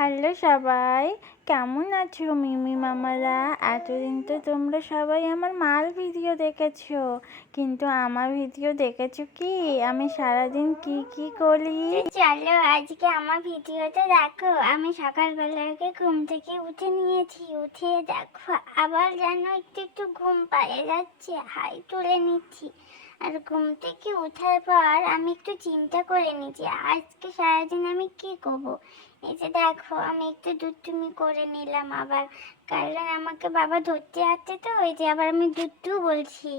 Hello সবাই, কেমন আছো মিমি মামারা? এতদিন তো তোমরা সবাই আমার মার ভিডিও দেখেছ। কিন্তু আমার ভিডিও দেখেছ কি? আমি সারাদিন কি কি করি? চলো আজকে আমার ভিডিওটা দেখো। আমি সকালবেলা আগে ঘুম থেকে উঠে নিয়েছি। উঠে দেখো, আবার যেন একটু একটু ঘুম পায়ে যাচ্ছে, হাই তুলে নিচ্ছি। আর ঘুম থেকে ওঠার পর আমি একটু চিন্তা করে নিচ্ছি, আজকে সারাদিন আমি কি করব? এই যে দেখো, আমি একটু দুষ্টুমি করে নিলাম আবার। কারণ আমাকে বাবা ধরতে আসছে তো ওই যে আবার আমি দুষ্টু বলছি।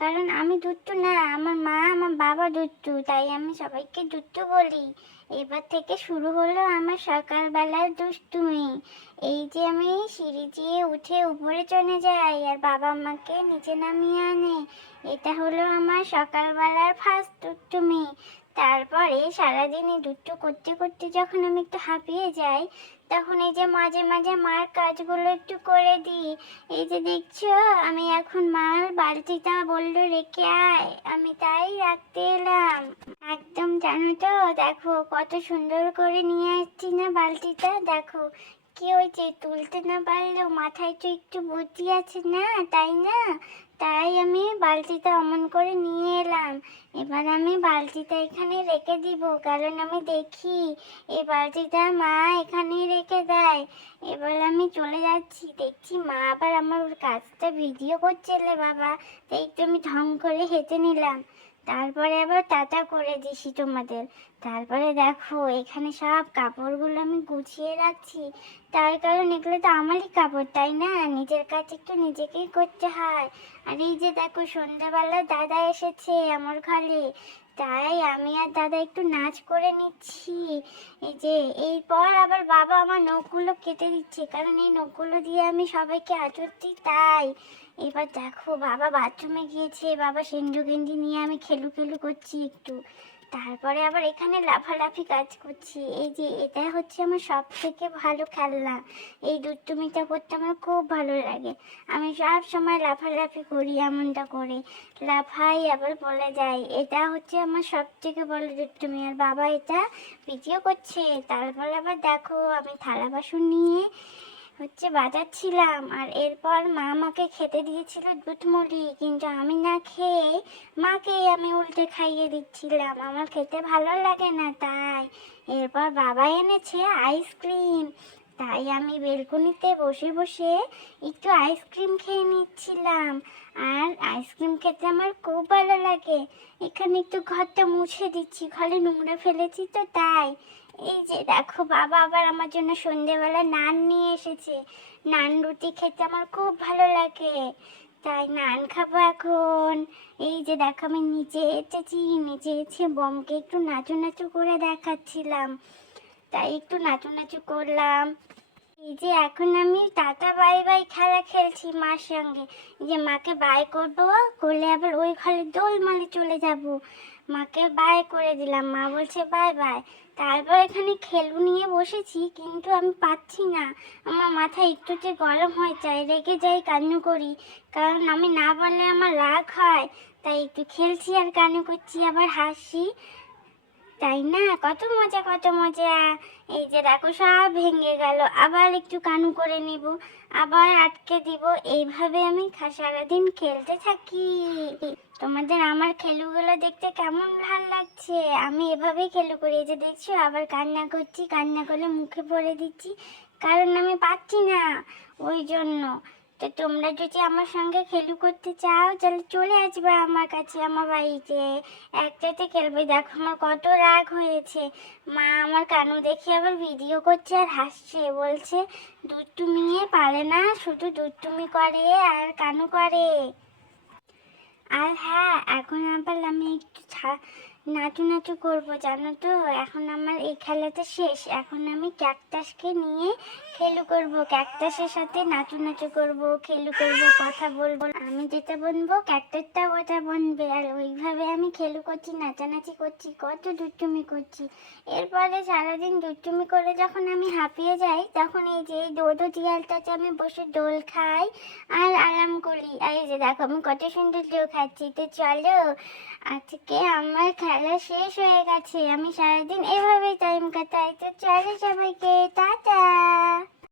কারণ আমি দুষ্টু না, আমার মা, আমার বাবা দুষ্টু তাই আমি সবাইকে দুষ্টু বলি। এবার থেকে শুরু হলো আমার সকালবেলার দুষ্টুমি। এই যে আমি সিঁড়ি দিয়ে উঠে উপরে চলে যাই, আর বাবা আমাকে নিচে নামিয়ে আনে। এটা হলো আমার সকালবেলার ফার্স্ট দুষ্টুমি। তারপরে সারাদিন দুষ্টু করতে করতে যখন আমি একটু হাঁপিয়ে যাই, তখন এই যে মাঝে মাঝে মার কাজগুলো একটু করে দিই। এই যে দেখছ, আমি এখন মার বালতিটা বলল রেখে আয়, আমি তাই রাখতে এলাম। একদম জানো তো, দেখো কত সুন্দর করে নিয়ে আসছি না বালতিটা, দেখো কি হয়েছে, তুলতে না পারলেও মাথায় তো একটু বুদ্ধি আছে না, তাই না? তাই আমি বালতিটা অমন করে নিয়ে এলাম। এবার আমি বালতিটা এখানে রেখে দিব, কারণ আমি দেখি এই বালতিটা মা এখানেই রেখে দেয়। এবার আমি চলে যাচ্ছি, দেখছি মা আবার আমার কাজটা ভিডিও করছে বাবা, তাই একটু আমি ঢং করে হেঁটে নিলাম। তারপরে আবার টাটা করে দিছি তোমাদের। তারপরে দেখো, এখানে সব কাপড়গুলো আমি গুছিয়ে রাখছি। তার কারণ এগুলো তো আমারই কাপড়, তাই না? নিজের কাজ একটু নিজেকেই করতে হয়। আর এই যে দেখো, সন্ধ্যাবেলা দাদা এসেছে আমার ঘরে। তাই আমি আর দাদা একটু নাচ করে নিচ্ছি। এই যে, এরপর আবার বাবা আমার নখগুলো কেটে দিচ্ছে, কারণ এই নখগুলো দিয়ে আমি সবাইকে আচর দিই তাই। এবার দেখো, বাবা বাথরুমে গিয়েছে, বাবা সেন্ডু গেঞ্জি নিয়ে আমি খেলু খেলু করছি একটু। তারপরে আবার এখানে লাফালাফি কাজ করছি। এই যে এটা হচ্ছে আমার সব থেকে ভালো খেলনা। এই দুষ্টুমিটা করতে আমার খুব ভালো লাগে। আমি সব সময় লাফালাফি করি এমনটা করে। লাফাই আবার বলে যাই এটা হচ্ছে আমার সব থেকে বড় দুষ্টুমি। আর বাবা এটা ভিডিও করছে। তারপরে আবার দেখো আমি থালা বাসন নিয়ে হচ্ছে বাজাচ্ছিলাম। আর এরপর মা আমাকে খেতে দিয়েছিল দুধমুড়ি কিন্তু আমি না খেয়ে মাকে আমি উল্টে খাইয়ে দিচ্ছিলাম। আমার খেতে ভালো লাগে না তাই। এরপর বাবা এনেছে আইসক্রিম। তাই আমি বেলকনিতে বসে বসে একটু আইসক্রিম খেয়ে নিচ্ছিলাম। আর আইসক্রিম খেতে আমার খুব ভালো লাগে। এখানে একটু ঘরটা মুছে দিচ্ছি, ঘরে নোংরা ফেলেছি তো তাই। এই যে দেখো, বাবা আবার আমার জন্য সন্ধেবেলা নান নিয়ে এসেছে। নান রুটি খেতে আমার খুব ভালো লাগে। তাই নান খাব এখন। এই যে দেখো, আমি নিচে এসেছি নিচে এসে বমকে একটু নাচু নাচু করে দেখাচ্ছিলাম। তাই একটু নাচু নাচু করলাম। এই যে এখন আমি টাটা, বাই বাই খেলা খেলছি মার সঙ্গে। যে মাকে বাই করব, করলে আবার ওই ঘরে দোলমালে চলে যাব। মাকে বাই করে দিলাম। মা বলছে বাই বাই। তারপর এখানে খেলু নিয়ে বসেছি, কিন্তু আমি পাচ্ছি না। আমার মাথা একটু যে গরম হয়ে যায় রেগে যাই কান্নু করি। কারণ আমি না বললে আমার রাগ হয়। তাই একটু খেলছি আর কান্নু করছি, আবার হাসি। তাই না? কত মজা কত মজা। এই যে দেখো, সব ভেঙে গেল। আবার একটু কানু করে নিব, আবার আটকে দিব। এইভাবে আমি সারাদিন খেলতে থাকি। তোমাদের আমার খেলুগুলো দেখতে কেমন ভালো লাগছে? আমি এভাবেই খেলু করি। যে দেখছ, আবার কান্না করছি, কান্না করলে মুখে পড়ে দিচ্ছি। কারণ আমি পাচ্ছি না। ওই জন্য। তো তোমরা যদি আমার সঙ্গে খেলু করতে চাও, তাহলে চলে আসবে আমার কাছে, আমার বাড়িতে। একটাতে খেলবে। দেখো আমার কত রাগ হয়েছে। মা আমার কানু দেখে আবার ভিডিও করছে আর হাসছে। বলছে দুষ্টুমি পারে না, শুধু দুষ্টুমি করে আর কানু করে। আর হ্যাঁ এখন আবার আমি একটু ছা- নাচু নাচু করব, জানো তো? এখন আমার এই খেলাটা শেষ। এখন আমি ক্যাকটাসকে নিয়ে খেলু করব। ক্যাকটাসের সাথে নাচু নাচু করব, খেলু করব, কথা বলব। আমি যেটা বলব ক্যাকটাসটা ওটা বনবে। আর ওইভাবে আমি খেলু করছি, নাচানাচি করছি, কত দুষ্টুমি করছি। এরপরে সারাদিন দুষ্টুমি করে যখন আমি হাঁপিয়ে যাই, তখন এই যে এই ডোডো টিয়ালটাতে আমি বসে দোল খাই আর আরাম করি। আর এই যে দেখো, আমি কত সুন্দর দোল খাচ্ছি। তো চলো, আজকে আমার খেলা শেষ হয়ে গেছে। আমি সারাদিন এভাবেই টাইম কাটাই। তো চলে চলো কে টাটা!